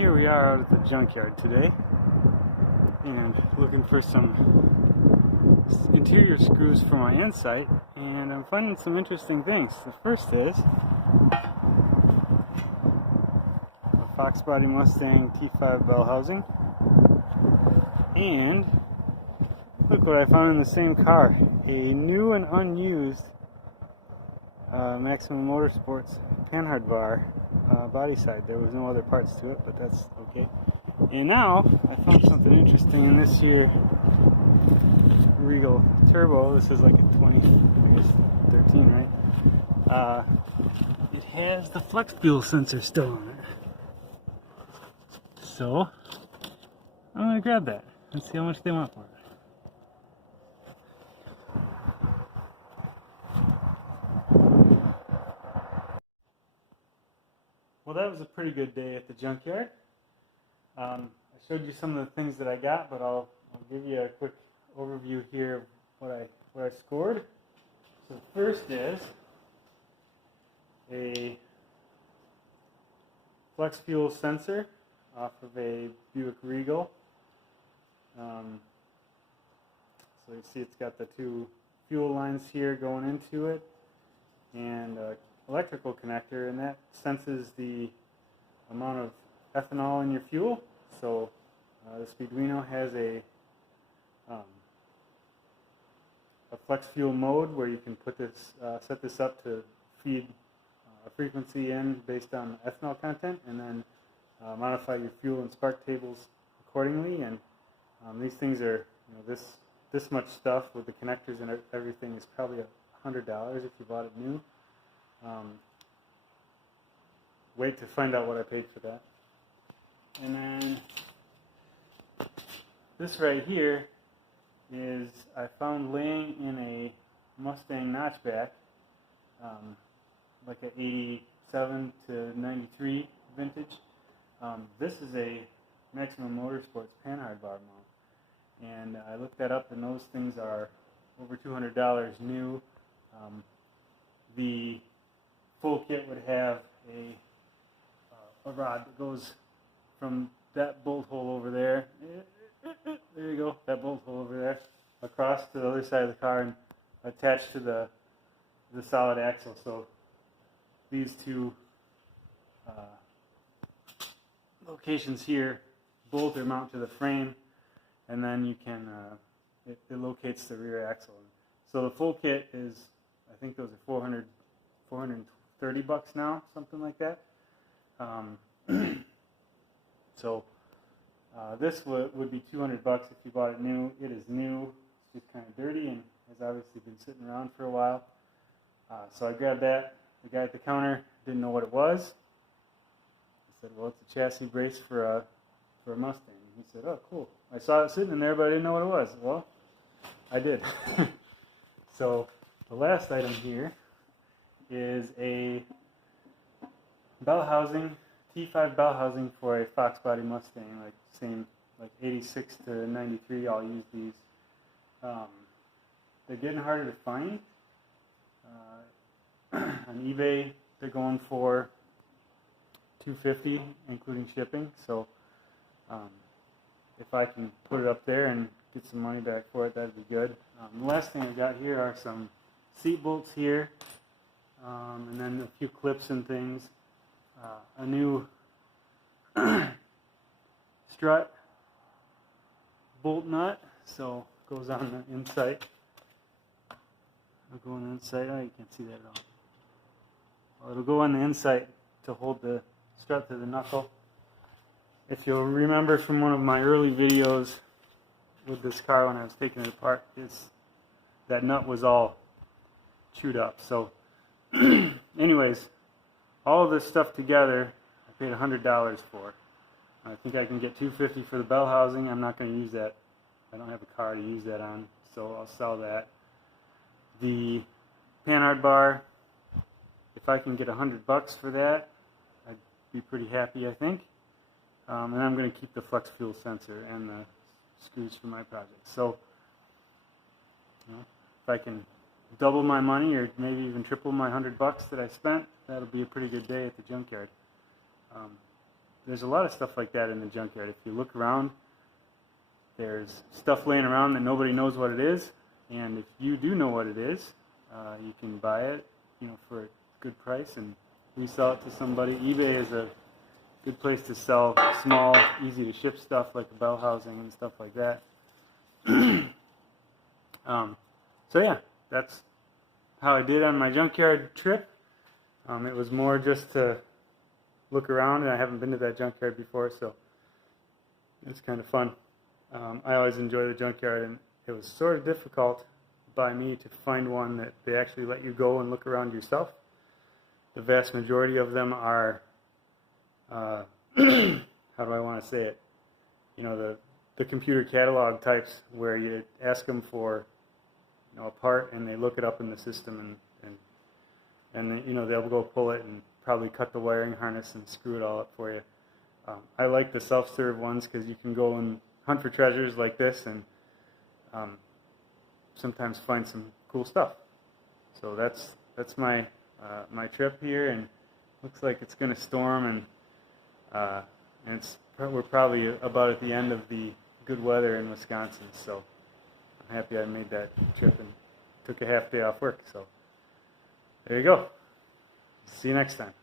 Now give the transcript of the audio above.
Here we are out at the junkyard today and looking for some interior screws for my Insight, and I'm finding some interesting things. The first is a Fox body Mustang T5 bell housing, and look what I found in the same car, a new and unused Maximum Motorsports Panhard bar body side. There was no other parts to it, but that's okay. And now I found something interesting in this here Regal Turbo. This is like a 2013, right? It has the flex fuel sensor still on it. So I'm gonna grab that and see how much they want for it. Well, that was a pretty good day at the junkyard. I showed you some of the things that I got, but I'll give you a quick overview here of what I scored. So the first is a flex fuel sensor off of a Buick Regal. So you see it's got the two fuel lines here going into it, and electrical connector, and that senses the amount of ethanol in your fuel. So the Speeduino has a flex fuel mode where you can put this, set this up to feed a frequency in based on ethanol content, and then modify your fuel and spark tables accordingly. And these things are, this much stuff with the connectors and everything is probably $100 if you bought it new. Wait to find out what I paid for that. And then this right here is I found laying in a Mustang notchback, like a 87 to 93 vintage. This is a Maximum Motorsports Panhard bar mount, and I looked that up, and those things are over $200 new. The full kit would have a rod that goes from that bolt hole over there, there you go, that bolt hole over there, across to the other side of the car and attached to the solid axle. So these two locations here bolt or mount to the frame, and then you can it locates the rear axle. So the full kit is, I think those are $430 now, something like that. So this would be $200 if you bought it new. It is new. It's just kind of dirty and has obviously been sitting around for a while. So I grabbed that. The guy at the counter didn't know what it was. I said, "Well, it's a chassis brace for a Mustang." He said, "Oh, cool. I saw it sitting in there, but I didn't know what it was." Well, I did. So the last item here is a bell housing, T5 bell housing for a Fox body Mustang, like 86 to 93. I'll use these. They're getting harder to find. On eBay, they're going for $250, including shipping. So if I can put it up there and get some money back for it, that'd be good. The last thing I got here are some seat bolts here, and then a few clips and things. A new strut bolt nut, so it goes on the Insight. It'll go on the Insight. Oh, you can't see that at all. Well, it'll go on the Insight to hold the strut to the knuckle. If you'll remember from one of my early videos with this car when I was taking it apart, that nut was all chewed up. So anyways, all of this stuff together I paid $100 for. I think I can get $250 for the bell housing. I'm not going to use that. I don't have a car to use that on, so I'll sell that. The Panhard bar, if I can get $100 for that, I'd be pretty happy, I think. And I'm going to keep the flex fuel sensor and the screws for my project. So if I can double my money or maybe even triple my $100 that I spent, that'll be a pretty good day at the junkyard. there's a lot of stuff like that in the junkyard. If you look around, there's stuff laying around that nobody knows what it is, and if you do know what it is, you can buy it, for a good price and resell it to somebody. eBay is a good place to sell small, easy to ship stuff like bell housing and stuff like that. So yeah, that's how I did on my junkyard trip. It was more just to look around, and I haven't been to that junkyard before, so it's kind of fun. I always enjoy the junkyard, and it was sort of difficult by me to find one that they actually let you go and look around yourself. The vast majority of them are, how do I want to say it? The computer catalog types where you ask them for a part and they look it up in the system and they'll go pull it and probably cut the wiring harness and screw it all up for you. I like the self-serve ones because you can go and hunt for treasures like this and sometimes find some cool stuff. So that's my my trip here, and looks like it's going to storm, and we're probably about at the end of the good weather in Wisconsin. So I'm happy I made that trip and took a half day off work. So there you go. See you next time.